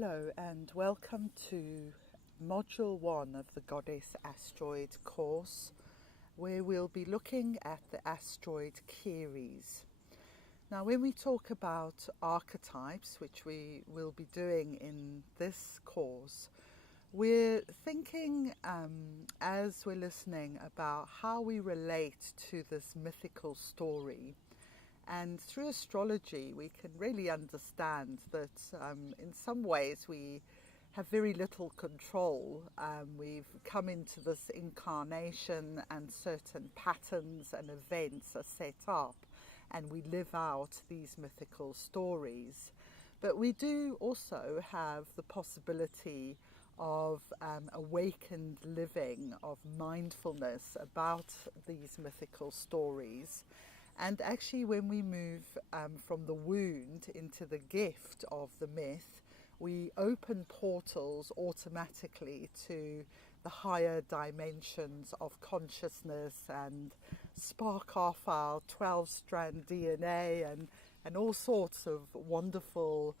Hello and welcome to Module 1 of the Goddess Asteroid course, where we'll be looking at the asteroid Ceres. Now, when we talk about archetypes, which we will be doing in this course, we're thinking as we're listening about how we relate to this mythical story. And through astrology, we can really understand that in some ways we have very little control. We've come into this incarnation and certain patterns and events are set up and we live out these mythical stories. But we do also have the possibility of awakened living, of mindfulness about these mythical stories. And actually, when we move from the wound into the gift of the myth, we open portals automatically to the higher dimensions of consciousness and spark off our 12-strand DNA and all sorts of wonderful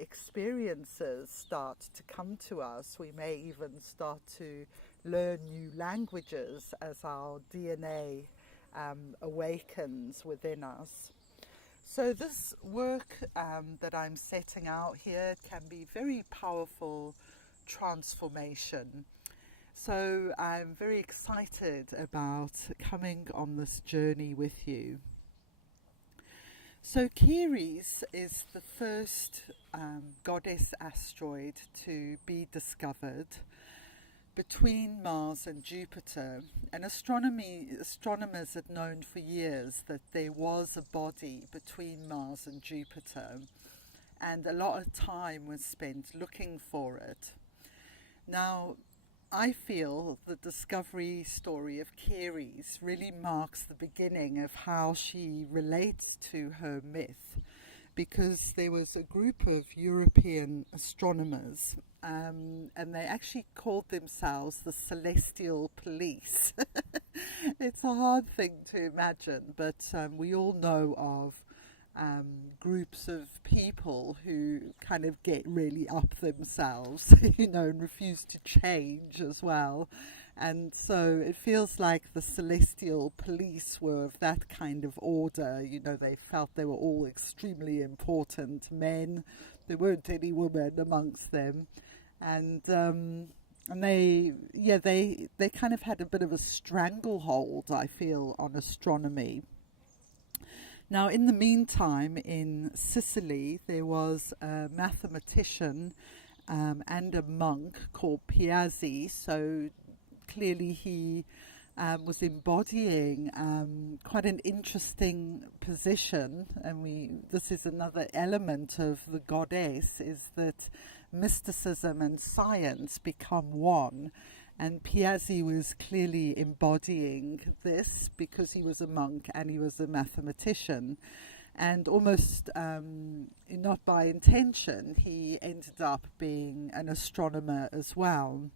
experiences start to come to us. We may even start to learn new languages as our DNA awakens within us. So this work that I'm setting out here can be very powerful transformation. So I'm very excited about coming on this journey with you. So Ceres is the first goddess asteroid to be discovered between Mars and Jupiter, and astronomers had known for years that there was a body between Mars and Jupiter, and a lot of time was spent looking for it. Now, I feel the discovery story of Ceres really marks the beginning of how she relates to her myth, because there was a group of European astronomers and they actually called themselves the Celestial Police. It's a hard thing to imagine, but we all know of groups of people who kind of get really up themselves, and refuse to change as well. And so it feels like the Celestial Police were of that kind of order. They felt they were all extremely important men. There weren't any women amongst them. And they kind of had a bit of a stranglehold, I feel, on astronomy. Now, in the meantime, in Sicily, there was a mathematician and a monk called Piazzi. So clearly he was embodying quite an interesting position, and this is another element of the goddess, is that mysticism and science become one. And Piazzi was clearly embodying this because he was a monk and he was a mathematician. And almost not by intention, he ended up being an astronomer as well.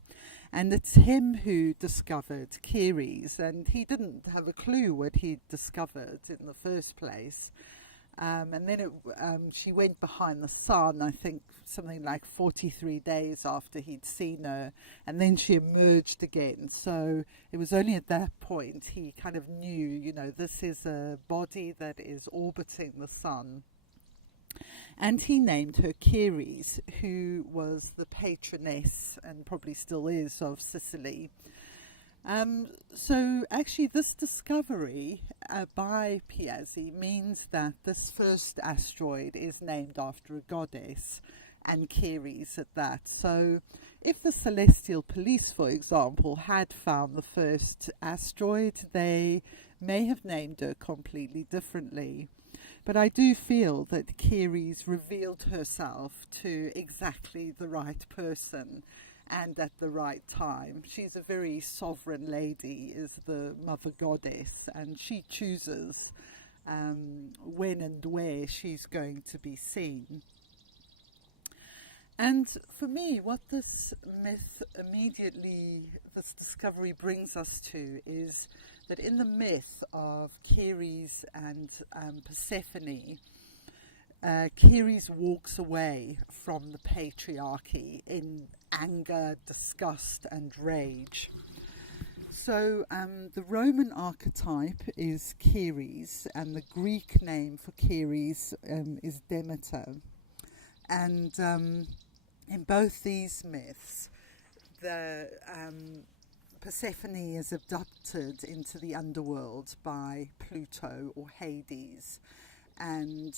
And it's him who discovered Ceres, and he didn't have a clue what he'd discovered in the first place. And then she went behind the sun, I think something like 43 days after he'd seen her, and then she emerged again. So it was only at that point he kind of knew, this is a body that is orbiting the sun. And he named her Ceres, who was the patroness, and probably still is, of Sicily. So actually this discovery by Piazzi means that this first asteroid is named after a goddess, and Ceres at that. So if the Celestial Police, for example, had found the first asteroid, they may have named her completely differently. But I do feel that Ceres revealed herself to exactly the right person and at the right time. She's a very sovereign lady, is the mother goddess, and she chooses when and where she's going to be seen. And for me, what this myth this discovery brings us to is that in the myth of Ceres and Persephone, Ceres walks away from the patriarchy in anger, disgust, and rage. So the Roman archetype is Ceres, and the Greek name for Ceres is Demeter. And in both these myths, the Persephone is abducted into the underworld by Pluto or Hades, and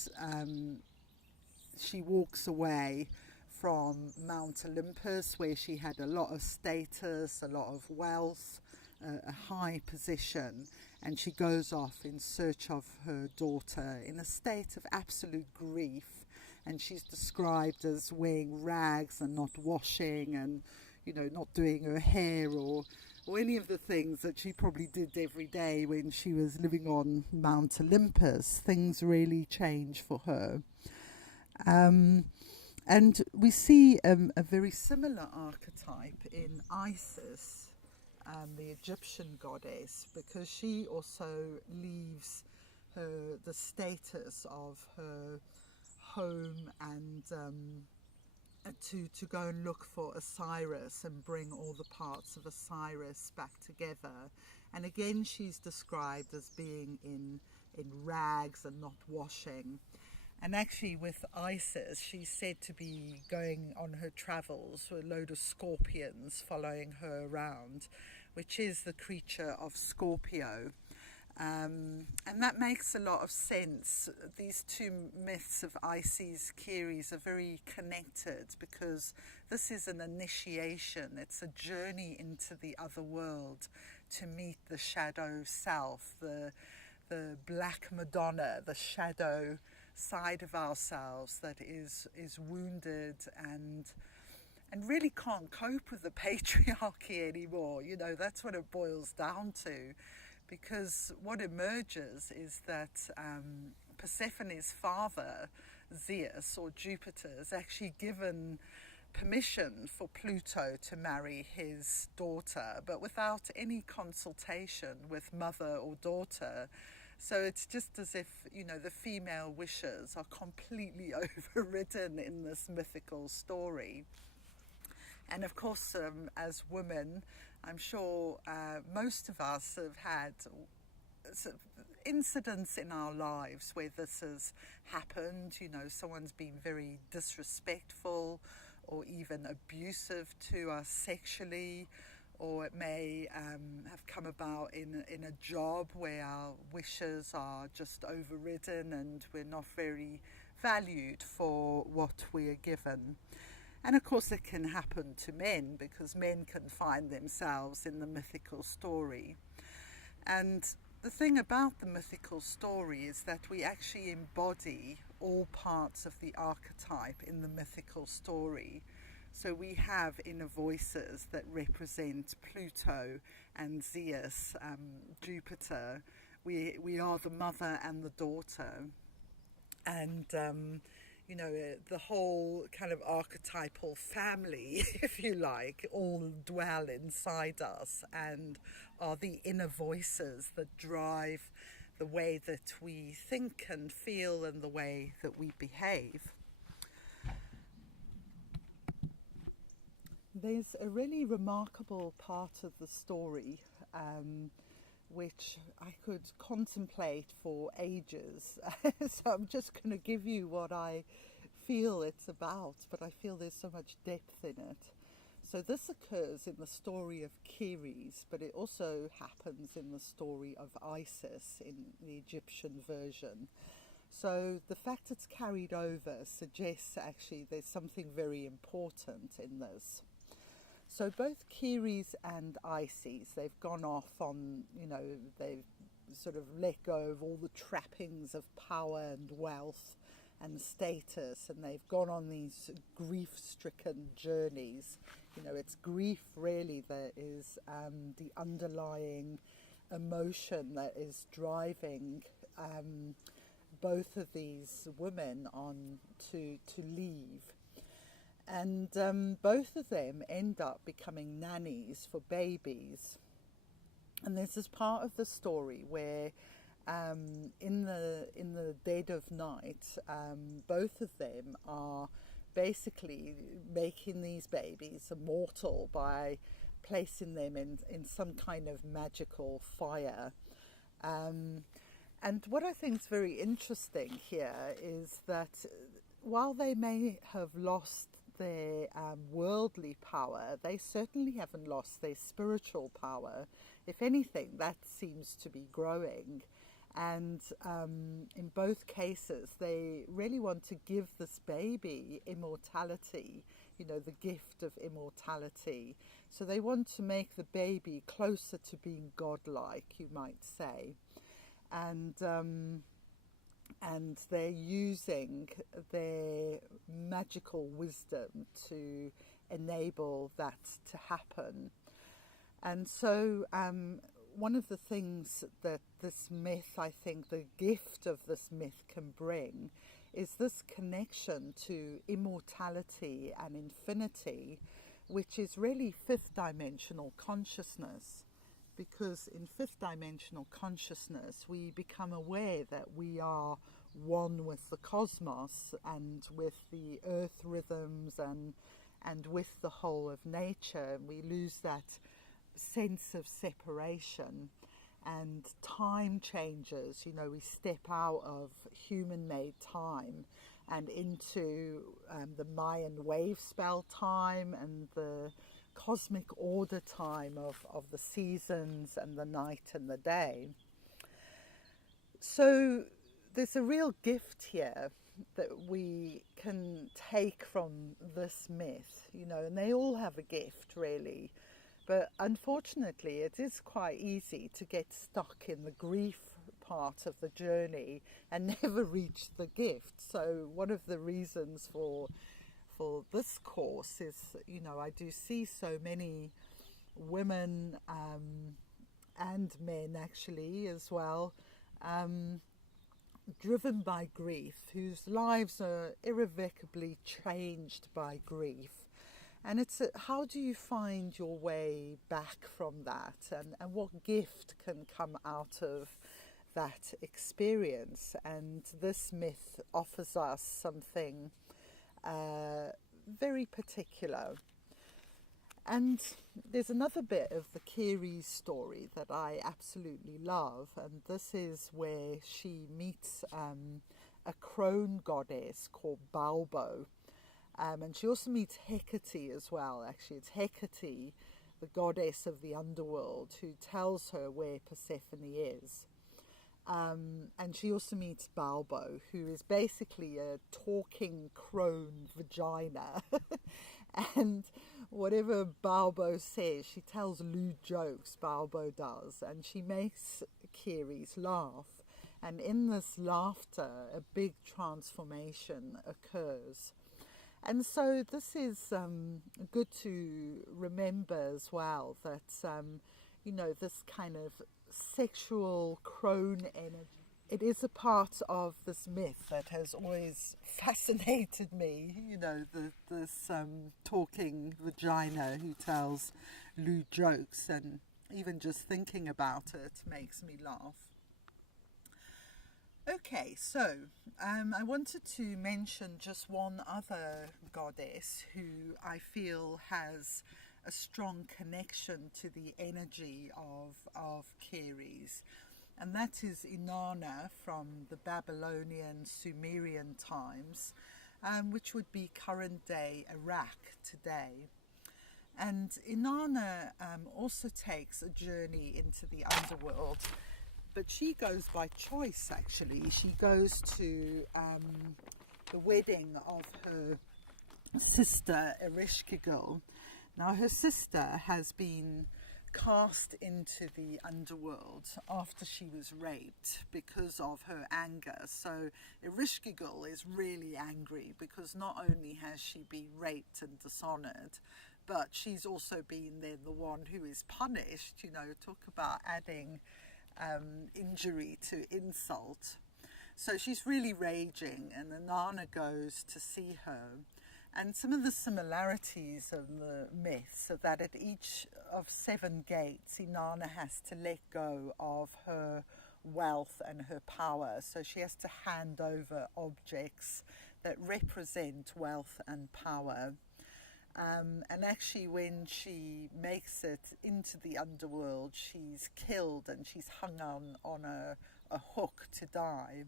she walks away from Mount Olympus, where she had a lot of status, a lot of wealth, a high position, and she goes off in search of her daughter in a state of absolute grief. And she's described as wearing rags and not washing, and not doing her hair or any of the things that she probably did every day when she was living on Mount Olympus. Things really change for her. And we see a very similar archetype in Isis, the Egyptian goddess, because she also leaves the status of her home and to go and look for Osiris and bring all the parts of Osiris back together. And again, she's described as being in rags and not washing. And actually with Isis, she's said to be going on her travels with a load of scorpions following her around, which is the creature of Scorpio. And that makes a lot of sense. These two myths of Isis, Ceres, are very connected, because this is an initiation. It's a journey into the other world to meet the shadow self, the black Madonna, the shadow side of ourselves that is wounded and really can't cope with the patriarchy anymore. That's what it boils down to. Because what emerges is that Persephone's father, Zeus or Jupiter, has actually given permission for Pluto to marry his daughter, but without any consultation with mother or daughter. So it's just as if, the female wishes are completely overridden in this mythical story. And of course, as women, I'm sure most of us have had incidents in our lives where this has happened. Someone's been very disrespectful or even abusive to us sexually, or it may have come about in a job where our wishes are just overridden and we're not very valued for what we are given. And of course it can happen to men, because men can find themselves in the mythical story. And the thing about the mythical story is that we actually embody all parts of the archetype in the mythical story. So we have inner voices that represent Pluto and Zeus, Jupiter. We are the mother and the daughter. And the whole kind of archetypal family, if you like, all dwell inside us and are the inner voices that drive the way that we think and feel and the way that we behave. There's a really remarkable part of the story which I could contemplate for ages. So I'm just going to give you what I feel it's about, but I feel there's so much depth in it. So this occurs in the story of Ceres, but it also happens in the story of Isis in the Egyptian version. So the fact it's carried over suggests actually there's something very important in this. So both Ceres and Isis, they've gone off on, they've sort of let go of all the trappings of power and wealth and status, and they've gone on these grief-stricken journeys. It's grief really that is the underlying emotion that is driving both of these women on to leave. And both of them end up becoming nannies for babies. And there's this part of the story where in the dead of night, both of them are basically making these babies immortal by placing them in some kind of magical fire. And what I think is very interesting here is that while they may have lost their worldly power, they certainly haven't lost their spiritual power. If anything, that seems to be growing. And in both cases, they really want to give this baby immortality, you know, the gift of immortality. So they want to make the baby closer to being godlike, you might say. And they're using their magical wisdom to enable that to happen. And so one of the things that this myth, I think the gift of this myth can bring, is this connection to immortality and infinity, which is really fifth dimensional consciousness. Because in fifth dimensional consciousness, we become aware that we are one with the cosmos and with the earth rhythms and with the whole of nature. We lose that sense of separation, and time changes. You know, we step out of human-made time and into the Mayan wave spell time and the cosmic order time of the seasons and the night and the day. So there's a real gift here that we can take from this myth, you know, and they all have a gift really. But unfortunately, it is quite easy to get stuck in the grief part of the journey and never reach the gift. So one of the reasons for this course is, you know, I do see so many women and men actually as well, driven by grief, whose lives are irrevocably changed by grief. And it's how do you find your way back from that, and what gift can come out of that experience? And this myth offers us something very particular. And there's another bit of the Ceres story that I absolutely love, and this is where she meets a crone goddess called Balbo. And she also meets Hecate as well. Actually, it's Hecate, the goddess of the underworld, who tells her where Persephone is. And she also meets Balbo, who is basically a talking crone vagina. And whatever Balbo says, she tells lewd jokes, Balbo does. And she makes Ceres laugh. And in this laughter, a big transformation occurs. And so this is good to remember as well, that, you know, this kind of sexual crone energy, it is a part of this myth that has always fascinated me, you know, this talking vagina who tells lewd jokes, and even just thinking about it makes me laugh. Okay, so I wanted to mention just one other goddess who I feel has a strong connection to the energy of Ceres, and that is Inanna from the Babylonian Sumerian times, which would be current day Iraq today. And Inanna also takes a journey into the underworld. But she goes by choice, actually. She goes to the wedding of her sister, Ereshkigal. Now, her sister has been cast into the underworld after she was raped because of her anger. So Ereshkigal is really angry because not only has she been raped and dishonoured, but she's also been then the one who is punished. You know, talk about adding injury to insult. So she's really raging, and Inanna goes to see her. And some of the similarities of the myths are that at each of 7 gates, Inanna has to let go of her wealth and her power. So she has to hand over objects that represent wealth and power. And actually, when she makes it into the underworld, she's killed and she's hung on a hook to die.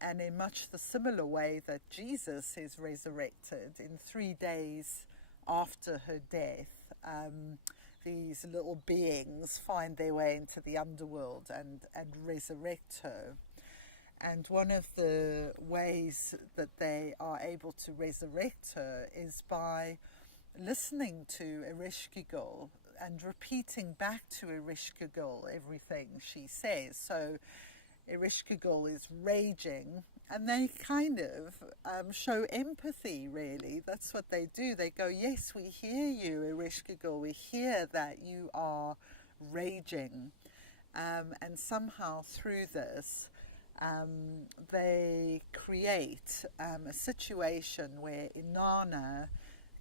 And in much the similar way that Jesus is resurrected, in 3 days after her death, these little beings find their way into the underworld and resurrect her. And one of the ways that they are able to resurrect her is by listening to Ereshkigal and repeating back to Ereshkigal everything she says. So Ereshkigal is raging, and they kind of show empathy, really. That's what they do. They go, yes, we hear you, Ereshkigal. We hear that you are raging. And somehow through this, they create a situation where Inanna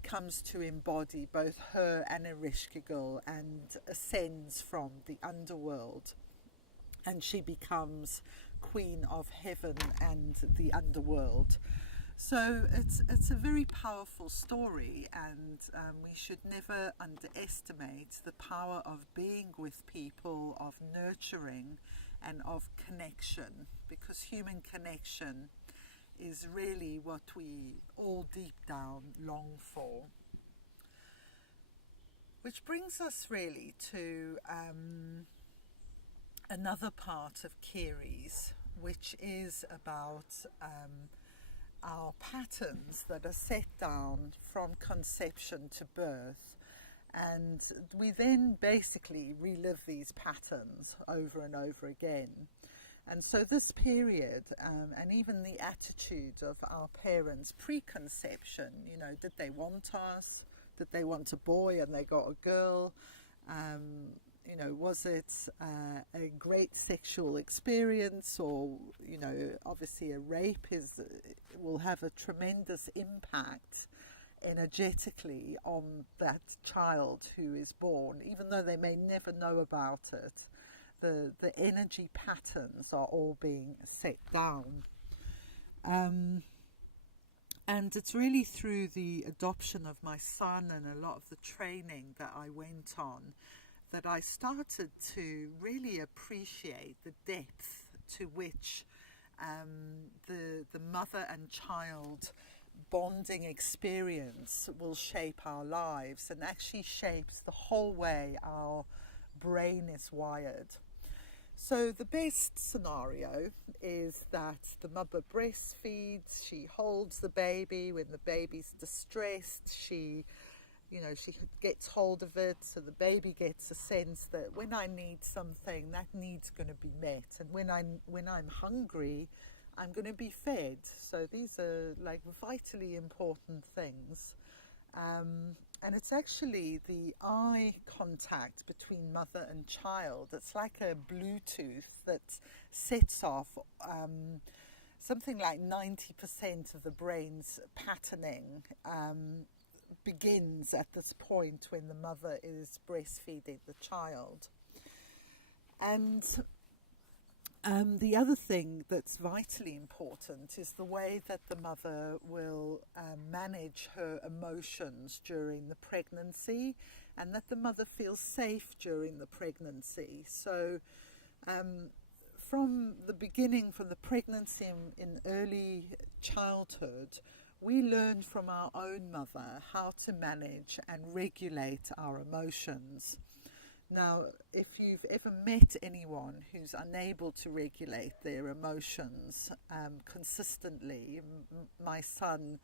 comes to embody both her and Ereshkigal and ascends from the underworld. And she becomes queen of heaven and the underworld. So it's a very powerful story, and we should never underestimate the power of being with people, of nurturing and of connection, because human connection is really what we all deep down long for. Which brings us really to another part of Ceres, which is about our patterns that are set down from conception to birth. And we then basically relive these patterns over and over again. And so this period, and even the attitude of our parents pre-conception, you know, did they want us? Did they want a boy and they got a girl? You know, was it a great sexual experience, or, you know, obviously a rape will have a tremendous impact energetically on that child who is born, even though they may never know about it. The energy patterns are all being set down. And it's really through the adoption of my son and a lot of the training that I went on that I started to really appreciate the depth to which the mother and child bonding experience will shape our lives, and actually shapes the whole way our brain is wired. So the best scenario is that the mother breastfeeds, she holds the baby. When the baby's distressed, she gets hold of it, so the baby gets a sense that when I need something, that need's going to be met, and when I'm hungry, I'm going to be fed. So these are like vitally important things. And it's actually the eye contact between mother and child. It's like a Bluetooth that sets off something like 90% of the brain's patterning begins at this point when the mother is breastfeeding the child. And the other thing that's vitally important is the way that the mother will manage her emotions during the pregnancy, and that the mother feels safe during the pregnancy. So from the beginning, from the pregnancy in early childhood, we learn from our own mother how to manage and regulate our emotions. Now, if you've ever met anyone who's unable to regulate their emotions consistently, my son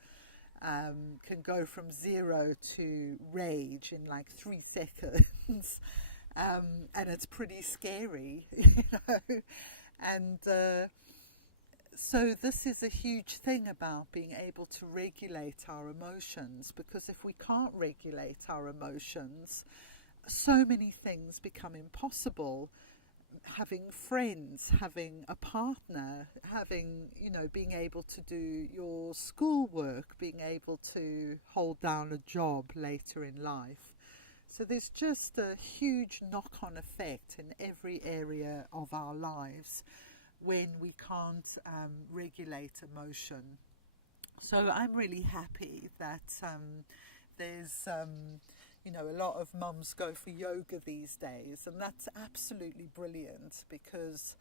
can go from 0 to rage in like 3 seconds, and it's pretty scary, you know. And so this is a huge thing about being able to regulate our emotions, because if we can't regulate our emotions, so many things become impossible. Having friends, having a partner, being able to do your schoolwork, being able to hold down a job later in life. So there's just a huge knock-on effect in every area of our lives when we can't regulate emotion. So I'm really happy that there's, a lot of mums go for yoga these days, and that's absolutely brilliant, because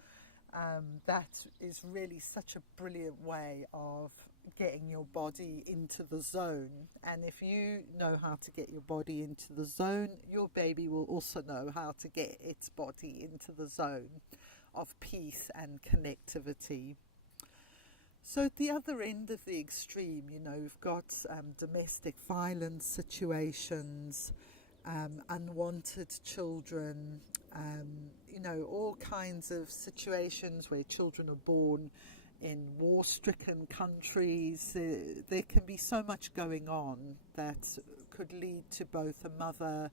that is really such a brilliant way of getting your body into the zone. And if you know how to get your body into the zone, your baby will also know how to get its body into the zone of peace and connectivity. So at the other end of the extreme, we've got domestic violence situations, unwanted children, all kinds of situations where children are born in war-stricken countries. There can be so much going on that could lead to both a mother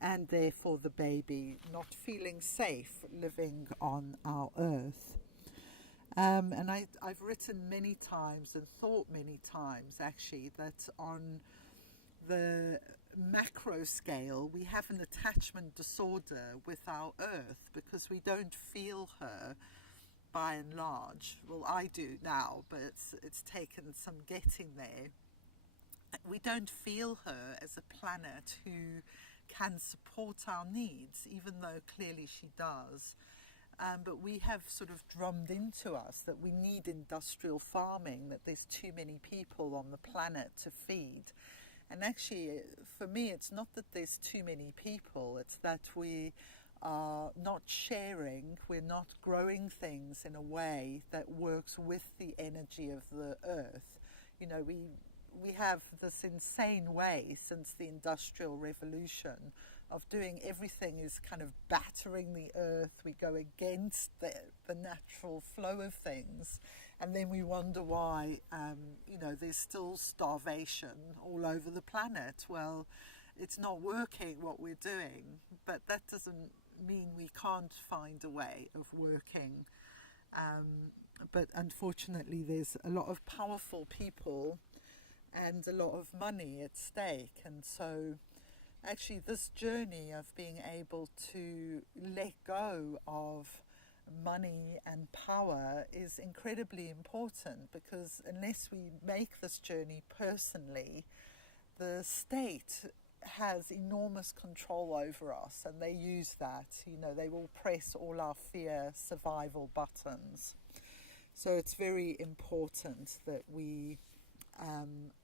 and therefore the baby not feeling safe living on our earth. And I've written many times and thought many times actually that on the macro scale we have an attachment disorder with our earth, because we don't feel her by and large. Well, I do now, but it's taken some getting there. We don't feel her as a planet who can support our needs, even though clearly she does. But we have sort of drummed into us that we need industrial farming, that there's too many people on the planet to feed. And actually, for me, it's not that there's too many people, it's that we are not sharing, we're not growing things in a way that works with the energy of the earth. We have this insane way since the Industrial Revolution of doing everything is kind of battering the earth. We go against the natural flow of things, and then we wonder why there's still starvation all over the planet. Well, it's not working what we're doing, but that doesn't mean we can't find a way of working. But unfortunately there's a lot of powerful people and a lot of money at stake, and so actually this journey of being able to let go of money and power is incredibly important, because unless we make this journey personally, the state has enormous control over us, and they use that. They will press all our fear survival buttons. So it's very important that we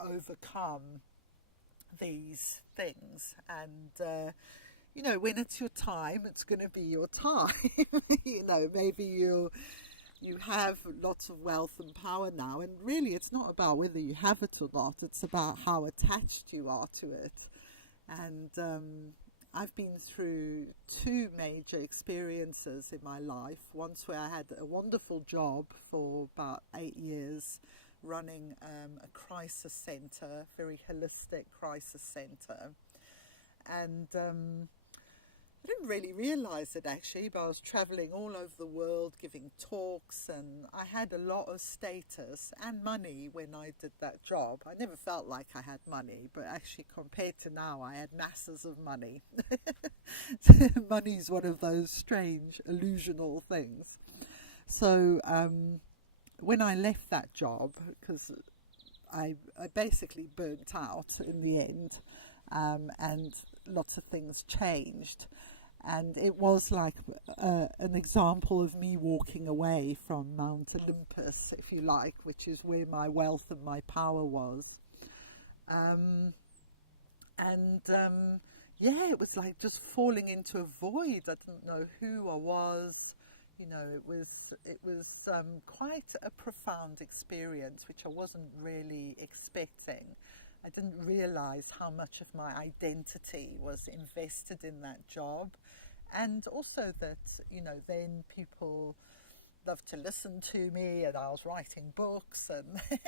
overcome these things, and when it's your time, it's going to be your time. Maybe you have lots of wealth and power now, and really it's not about whether you have it or not, it's about how attached you are to it. And I've been through two major experiences in my life. Once where I had a wonderful job for about 8 years running a crisis centre, very holistic crisis centre. And I didn't really realise it actually, but I was travelling all over the world giving talks, and I had a lot of status and money when I did that job. I never felt like I had money, but actually compared to now, I had masses of money. Money's one of those strange, illusional things. So when I left that job, because I basically burnt out in the end, and lots of things changed, and it was like an example of me walking away from Mount Olympus, if you like, which is where my wealth and my power was. It was like just falling into a void. I didn't know who I was. It was quite a profound experience, which I wasn't really expecting. I didn't realise how much of my identity was invested in that job, and also that, then people loved to listen to me, and I was writing books,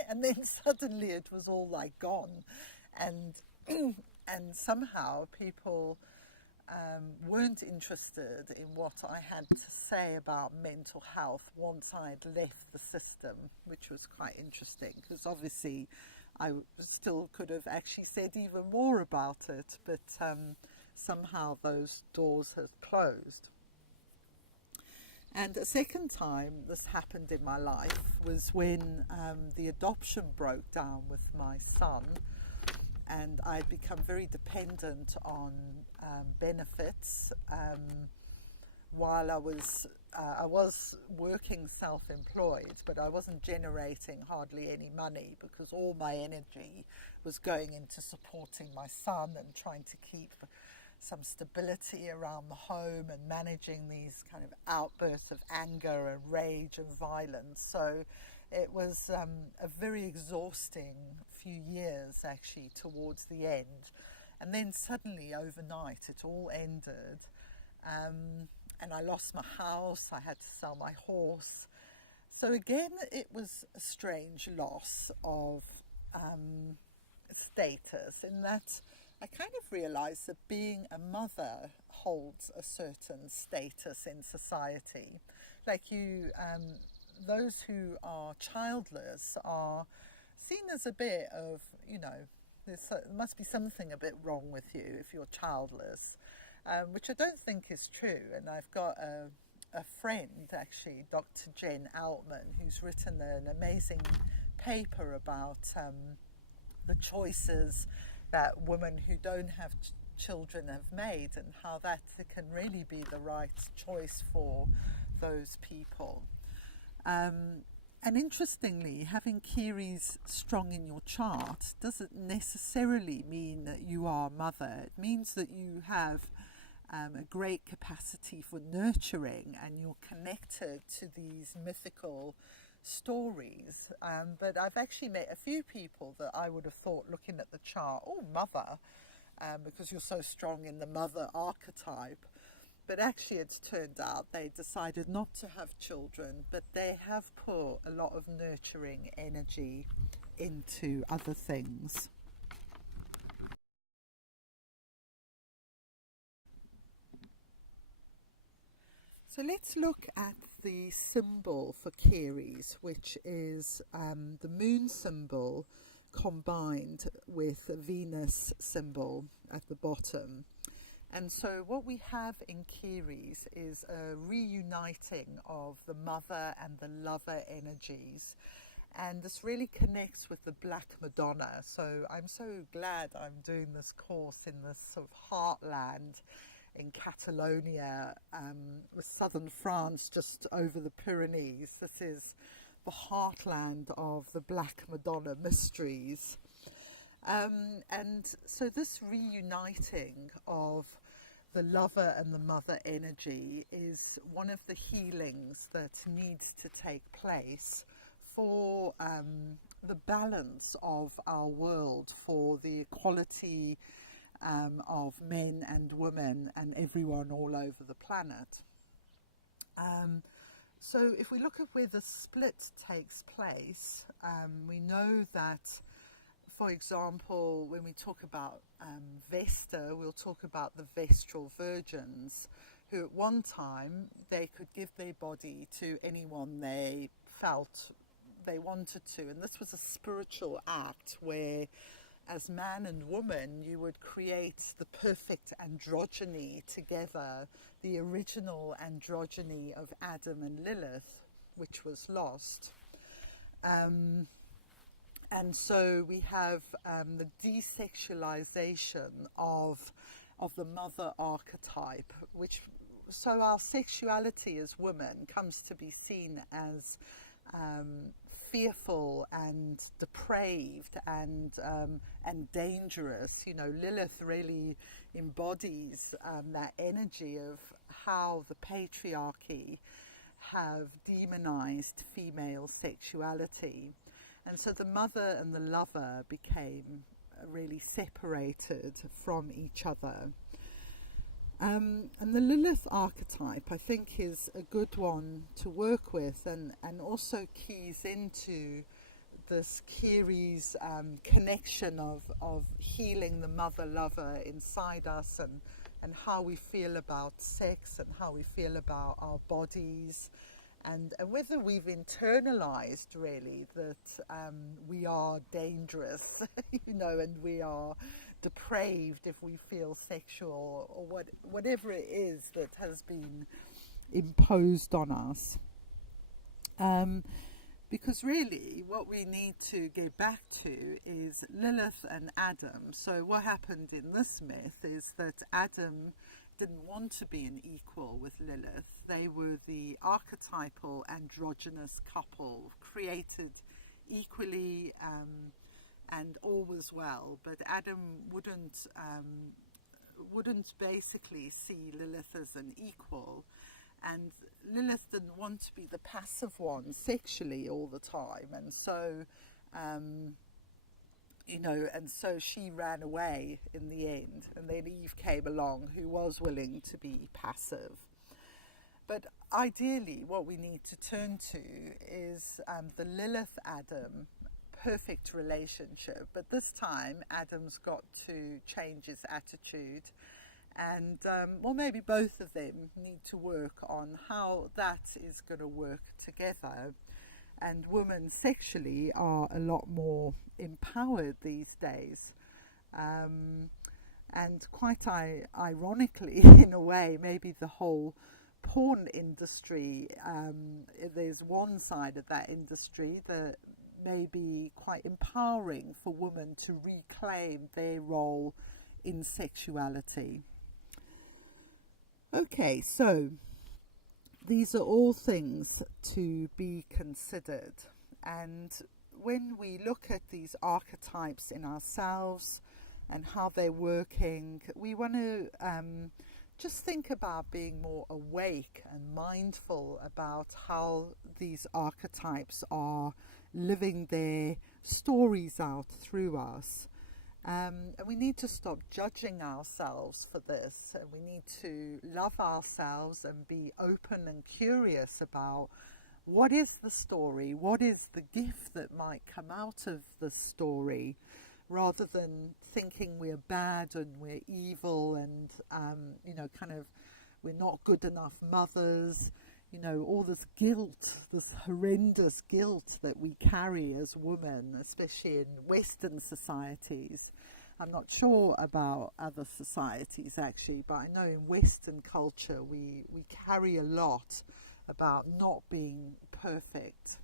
and then suddenly it was all like gone, and somehow people weren't interested in what I had to say about mental health once I'd left the system, which was quite interesting, because obviously I still could have actually said even more about it, but somehow those doors have closed. And a second time this happened in my life was when the adoption broke down with my son, and I'd become very dependent on benefits while I was working self-employed, but I wasn't generating hardly any money because all my energy was going into supporting my son and trying to keep some stability around the home and managing these kind of outbursts of anger and rage and violence. So it was a very exhausting few years actually towards the end. And then suddenly overnight it all ended, and I lost my house, I had to sell my horse. So again, it was a strange loss of status, in that I kind of realised that being a mother holds a certain status in society. Like those who are childless are seen as a bit of, there must be something a bit wrong with you if you're childless, which I don't think is true. And I've got a friend, actually, Dr. Jen Altman, who's written an amazing paper about the choices that women who don't have children have made, and how that can really be the right choice for those people. And interestingly, having Ceres strong in your chart doesn't necessarily mean that you are a mother. It means that you have a great capacity for nurturing, and you're connected to these mythical stories. But I've actually met a few people that I would have thought, looking at the chart, oh, mother, because you're so strong in the mother archetype. But actually it's turned out they decided not to have children, but they have put a lot of nurturing energy into other things. So let's look at the symbol for Ceres, which is the moon symbol combined with a Venus symbol at the bottom. And so what we have in Ceres is a reuniting of the mother and the lover energies. And this really connects with the Black Madonna. So I'm so glad I'm doing this course in this sort of heartland in Catalonia, with southern France, just over the Pyrenees. This is the heartland of the Black Madonna mysteries. And so this reuniting of the lover and the mother energy is one of the healings that needs to take place for the balance of our world, for the equality of men and women and everyone all over the planet. So if we look at where the split takes place, we know that, for example, when we talk about Vesta, we'll talk about the Vestral virgins, who at one time they could give their body to anyone they felt they wanted to. And this was a spiritual act where, as man and woman, you would create the perfect androgyny together, the original androgyny of Adam and Lilith, which was lost. And so we have the desexualization of the mother archetype, so our sexuality as women comes to be seen as fearful and depraved and dangerous. Lilith really embodies that energy of how the patriarchy have demonized female sexuality. And so the mother and the lover became really separated from each other. And the Lilith archetype, I think, is a good one to work with, and also keys into this Ceres connection of healing the mother-lover inside us, and how we feel about sex and how we feel about our bodies, and whether we've internalized really that we are dangerous, and we are depraved if we feel sexual, or whatever it is that has been imposed on us. Because really what we need to get back to is Lilith and Adam. So what happened in this myth is that Adam didn't want to be an equal with Lilith. They were the archetypal androgynous couple, created equally, and all was well. But Adam wouldn't basically see Lilith as an equal. And Lilith didn't want to be the passive one sexually all the time. And so, and so she ran away in the end. And then Eve came along, who was willing to be passive. But ideally, what we need to turn to is the Lilith-Adam perfect relationship. But this time, Adam's got to change his attitude. And, maybe both of them need to work on how that is going to work together. And women sexually are a lot more empowered these days. And quite ironically, in a way, maybe the whole porn industry, there's one side of that industry that may be quite empowering for women to reclaim their role in sexuality. Okay, so these are all things to be considered. And when we look at these archetypes in ourselves and how they're working, we want to just think about being more awake and mindful about how these archetypes are living their stories out through us. And we need to stop judging ourselves for this, and we need to love ourselves and be open and curious about what is the story, what is the gift that might come out of the story, rather than thinking we're bad and we're evil and, we're not good enough mothers, all this guilt, this horrendous guilt that we carry as women, especially in Western societies. I'm not sure about other societies actually, but I know in Western culture we carry a lot about not being perfect.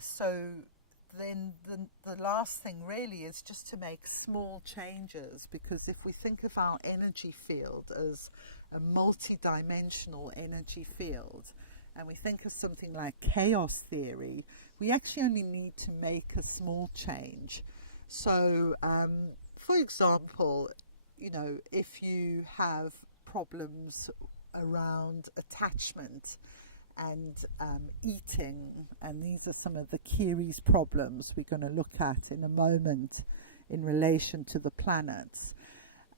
So then the last thing really is just to make small changes, because if we think of our energy field as a multi-dimensional energy field, and we think of something like chaos theory, we actually only need to make a small change. So, for example, if you have problems around attachment and eating, and these are some of the Ceres problems we're going to look at in a moment in relation to the planets.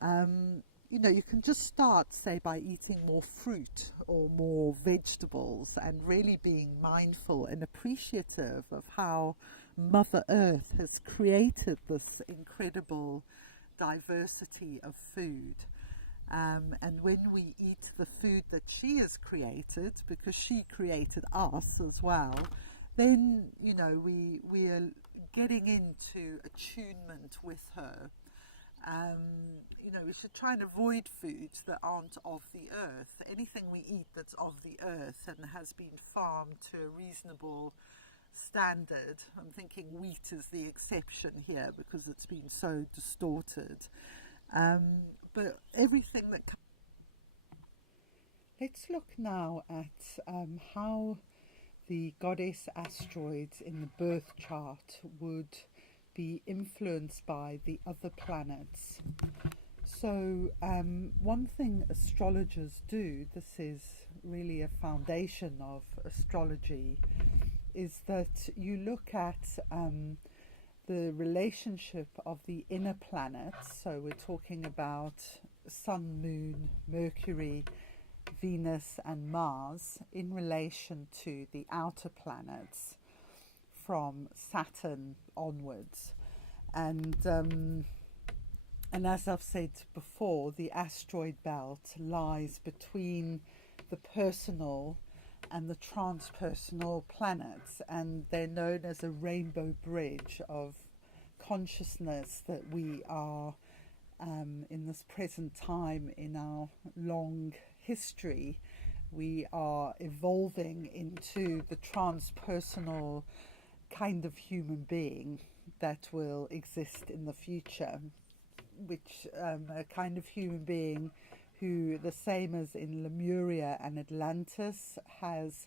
You can just start, say, by eating more fruit or more vegetables, and really being mindful and appreciative of how Mother Earth has created this incredible diversity of food. And when we eat the food that she has created, because she created us as well, then, we are getting into attunement with her. We should try and avoid foods that aren't of the earth. Anything we eat that's of the earth and has been farmed to a reasonable standard. I'm thinking wheat is the exception here because it's been so distorted. But everything that... Let's look now at how the goddess asteroids in the birth chart would be influenced by the other planets. So one thing astrologers do, this is really a foundation of astrology, is that you look at the relationship of the inner planets. So we're talking about Sun, Moon, Mercury, Venus and Mars in relation to the outer planets from Saturn onwards. And And as I've said before, the asteroid belt lies between the personal and the transpersonal planets, and they're known as a rainbow bridge of consciousness that we are in this present time in our long history. We are evolving into the transpersonal kind of human being that will exist in the future, which a kind of human being who, the same as in Lemuria and Atlantis, has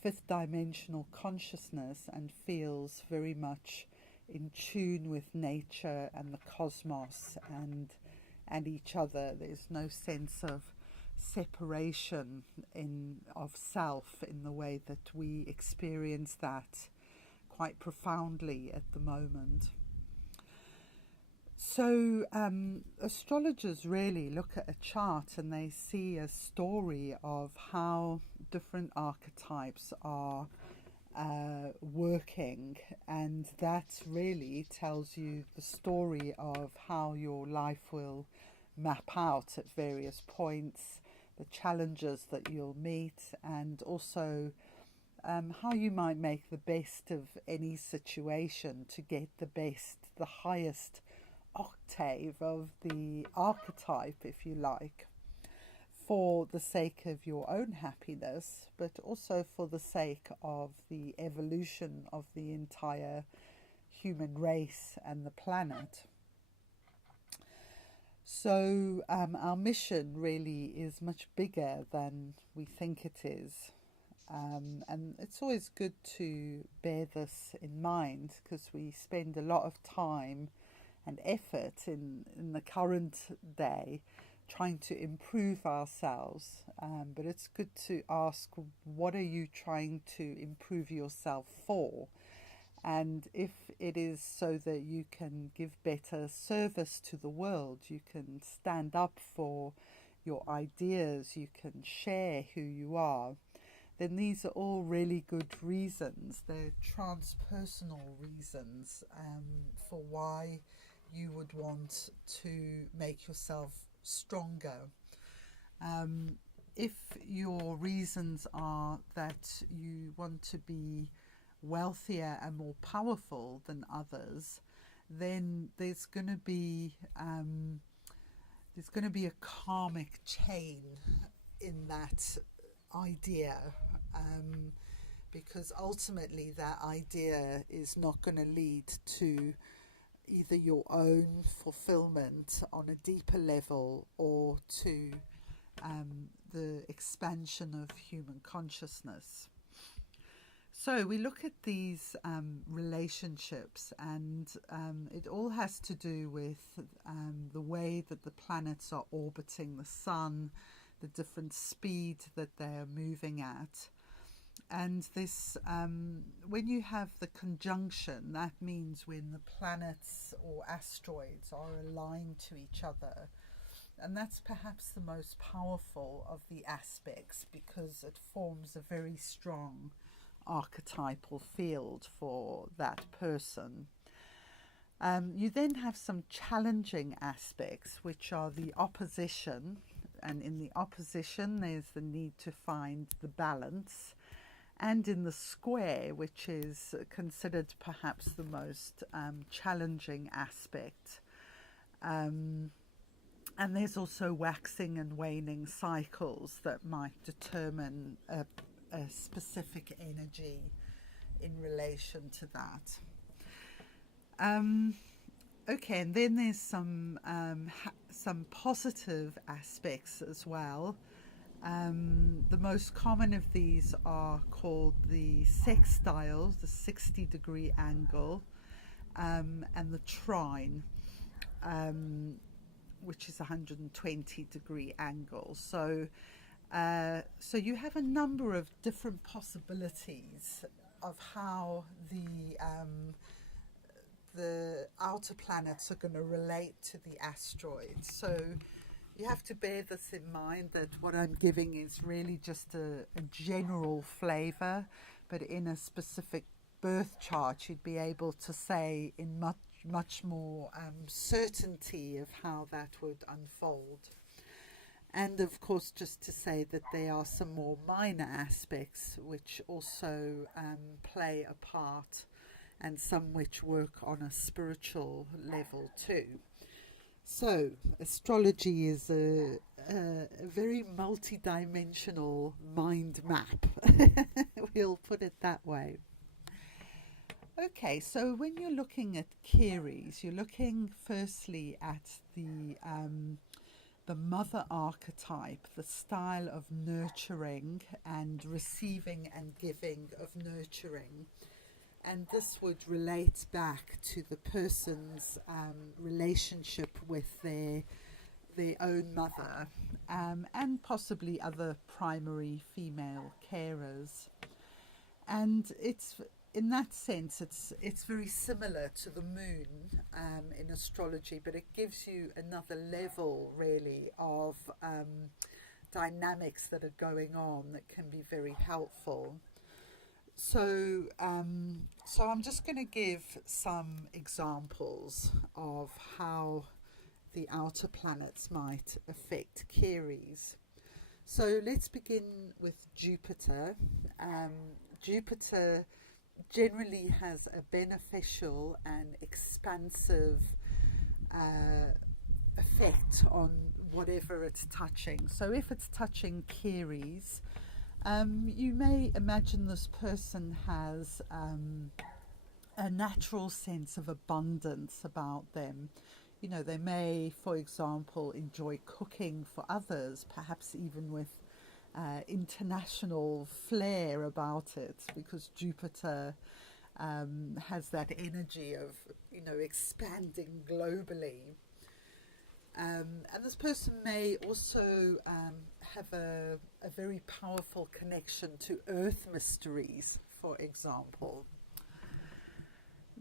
fifth dimensional consciousness and feels very much in tune with nature and the cosmos and each other. There's no sense of separation of self in the way that we experience that quite profoundly at the moment. So astrologers really look at a chart and they see a story of how different archetypes are working, and that really tells you the story of how your life will map out at various points, the challenges that you'll meet, and also how you might make the best of any situation to get the highest octave of the archetype, if you like, for the sake of your own happiness, but also for the sake of the evolution of the entire human race and the planet. So our mission really is much bigger than we think it is. And it's always good to bear this in mind, because we spend a lot of time and effort in the current day trying to improve ourselves, but it's good to ask, what are you trying to improve yourself for? And if it is so that you can give better service to the world, you can stand up for your ideas, you can share who you are, then these are all really good reasons. They're transpersonal reasons for why you would want to make yourself stronger. If your reasons are that you want to be wealthier and more powerful than others, then there's going to be a karmic chain in that idea, because ultimately that idea is not going to lead to either your own fulfillment on a deeper level or to the expansion of human consciousness. So we look at these relationships, and it all has to do with the way that the planets are orbiting the sun, the different speed that they're moving at. And this, when you have the conjunction, that means when the planets or asteroids are aligned to each other. And that's perhaps the most powerful of the aspects, because it forms a very strong archetypal field for that person. You then have some challenging aspects, which are the opposition. And in the opposition, there's the need to find the balance. And in the square, which is considered perhaps the most challenging aspect. And there's also waxing and waning cycles that might determine a specific energy in relation to that. Okay, and then there's some positive aspects as well. The most common of these are called the sextiles, the 60-degree angle, and the trine, which is a 120-degree angle. So you have a number of different possibilities of how the outer planets are going to relate to the asteroids. So you have to bear this in mind, that what I'm giving is really just a general flavour, but in a specific birth chart you'd be able to say in much much more certainty of how that would unfold. And of course, just to say that there are some more minor aspects which also play a part, and some which work on a spiritual level too. So, astrology is a very multi-dimensional mind map. We'll put it that way. Okay, so when you're looking at Ceres, you're looking firstly at the mother archetype, the style of nurturing and receiving and giving of nurturing. And this would relate back to the person's relationship with their own mother, and possibly other primary female carers. And it's, in that sense, it's very similar to the moon in astrology, but it gives you another level, really, of dynamics that are going on that can be very helpful. So I'm just going to give some examples of how the outer planets might affect Ceres. So let's begin with Jupiter. Jupiter generally has a beneficial and expansive effect on whatever it's touching. So if it's touching Ceres, you may imagine this person has a natural sense of abundance about them. You know, they may, for example, enjoy cooking for others, perhaps even with international flair about it, because Jupiter has that energy of, you know, expanding globally. And this person may also have a very powerful connection to earth mysteries, for example.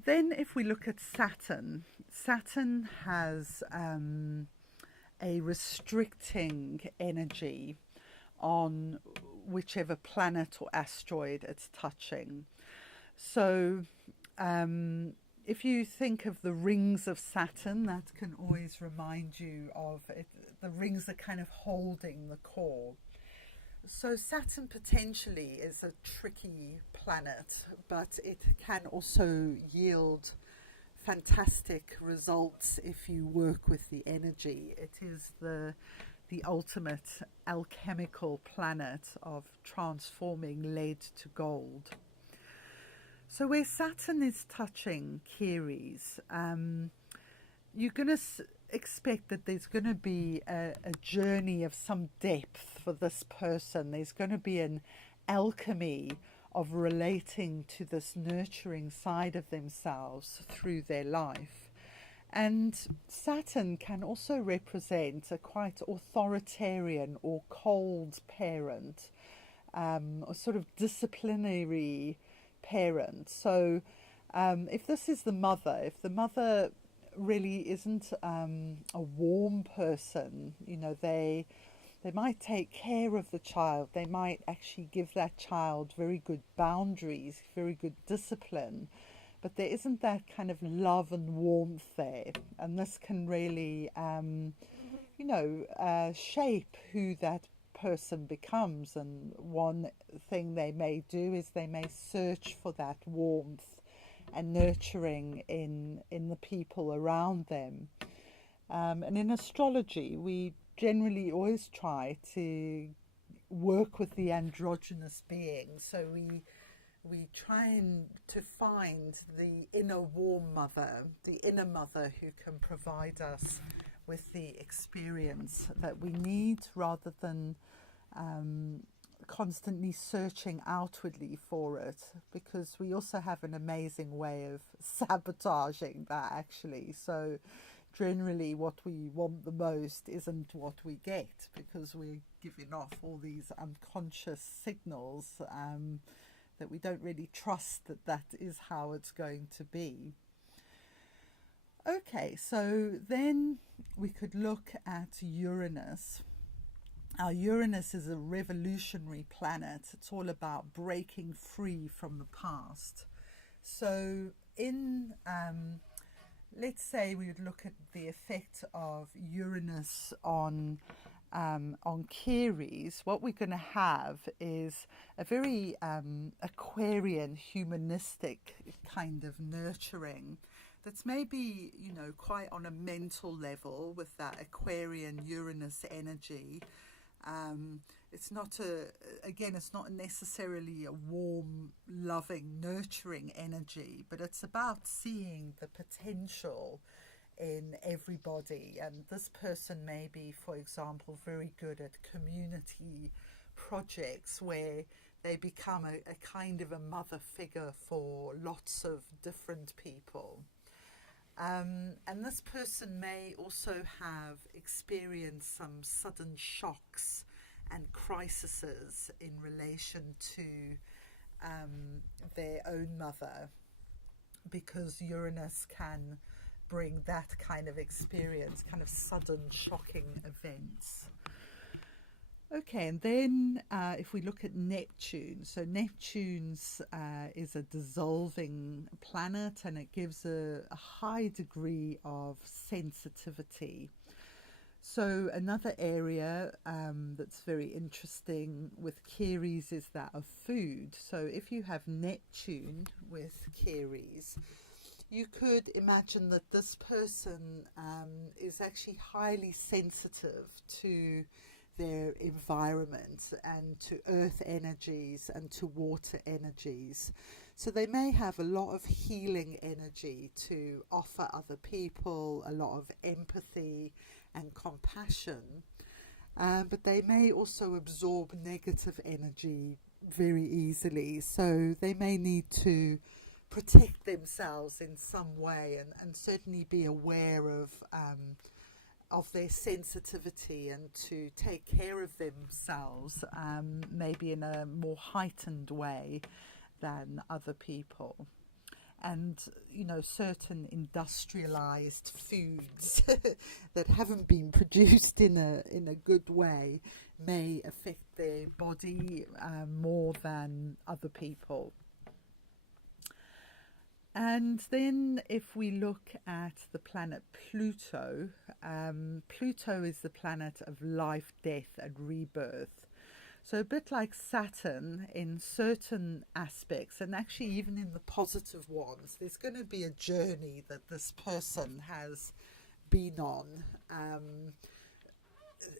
Then if we look at Saturn, Saturn has a restricting energy on whichever planet or asteroid it's touching. So if you think of the rings of Saturn, that can always remind you of it. The rings are kind of holding the core. So Saturn potentially is a tricky planet, but it can also yield fantastic results if you work with the energy. It is the ultimate alchemical planet of transforming lead to gold. So where Saturn is touching Ceres, you're going to expect that there's going to be a journey of some depth for this person. There's going to be an alchemy of relating to this nurturing side of themselves through their life. And Saturn can also represent a quite authoritarian or cold parent, or sort of disciplinary parent. So if this is the mother, if the mother really isn't a warm person, you know, they might take care of the child, they might actually give that child very good boundaries, very good discipline, but there isn't that kind of love and warmth there, and this can really shape who that person becomes. And one thing they may do is they may search for that warmth and nurturing in the people around them. And in astrology, we generally always try to work with the androgynous being. So we try to find the inner warm mother, the inner mother who can provide us with the experience that we need, rather than constantly searching outwardly for it, because we also have an amazing way of sabotaging that, actually. So generally what we want the most isn't what we get, because we're giving off all these unconscious signals that we don't really trust that is how it's going to be. Okay, so then we could look at Uranus. Our Uranus is a revolutionary planet. It's all about breaking free from the past. So in let's say we would look at the effect of Uranus on Ceres, what we're going to have is a very Aquarian, humanistic kind of nurturing that's maybe, you know, quite on a mental level with that Aquarian Uranus energy. It's not it's not necessarily a warm, loving, nurturing energy, but it's about seeing the potential in everybody. And this person may be, for example, very good at community projects where they become a kind of a mother figure for lots of different people. And this person may also have experienced some sudden shocks and crises in relation to their own mother, because Uranus can bring that kind of experience, kind of sudden shocking events. Okay, and then if we look at Neptune, so Neptune's is a dissolving planet, and it gives a high degree of sensitivity. So another area that's very interesting with Ceres is that of food. So if you have Neptune with Ceres, you could imagine that this person is actually highly sensitive to their environment and to earth energies and to water energies. So they may have a lot of healing energy to offer other people, a lot of empathy and compassion, but they may also absorb negative energy very easily. So they may need to protect themselves in some way, and certainly be aware of their sensitivity and to take care of themselves, maybe in a more heightened way than other people. And, you know, certain industrialized foods that haven't been produced in a good way may affect their body more than other people. And then if we look at the planet Pluto, Pluto is the planet of life, death and rebirth. So a bit like Saturn in certain aspects, and actually even in the positive ones, there's going to be a journey that this person has been on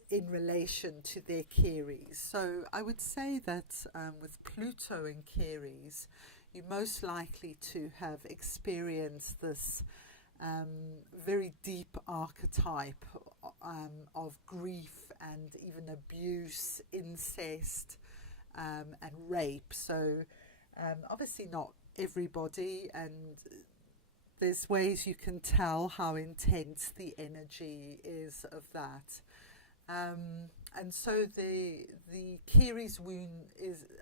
in relation to their Ceres. So I would say that with Pluto and Ceres, you're most likely to have experienced this very deep archetype of grief and even abuse, incest, and rape. So obviously not everybody, and there's ways you can tell how intense the energy is of that. And so the Ceres wound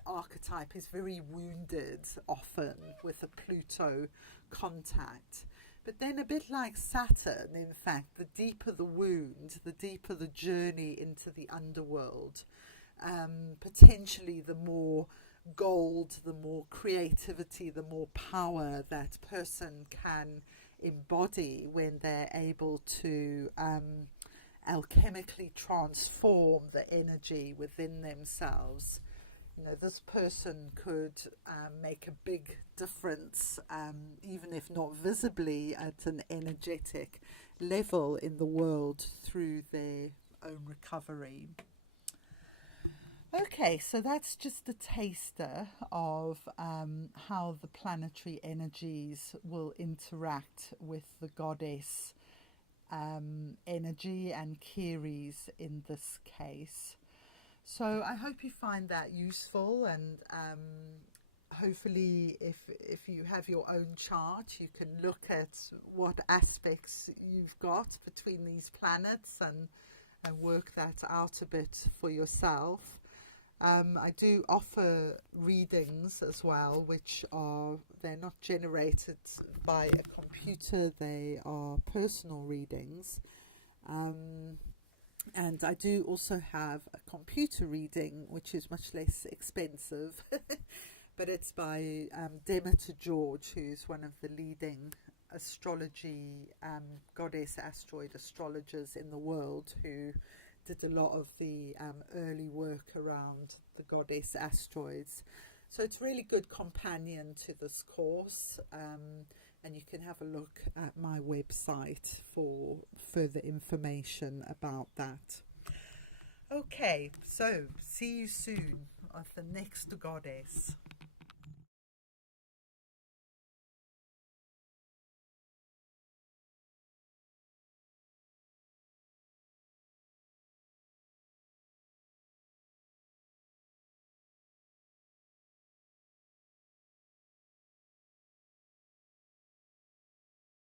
archetype is very wounded often with a Pluto contact. But then a bit like Saturn, in fact, the deeper the wound, the deeper the journey into the underworld. Potentially the more gold, the more creativity, the more power that person can embody when they're able to alchemically transform the energy within themselves. You know, this person could make a big difference, even if not visibly, at an energetic level in the world through their own recovery. Okay, so that's just a taster of how the planetary energies will interact with the goddess energy and Ceres in this case. So I hope you find that useful, and hopefully if you have your own chart, you can look at what aspects you've got between these planets and work that out a bit for yourself. I do offer readings as well, they're not generated by a computer, they are personal readings. And I do also have a computer reading, which is much less expensive, but it's by Demeter George, who's one of the leading astrology, Goddess Asteroid astrologers in the world who did a lot of the early work around the Goddess Asteroids. So it's a really good companion to this course, and you can have a look at my website for further information about that. Okay, so see you soon at the next goddess.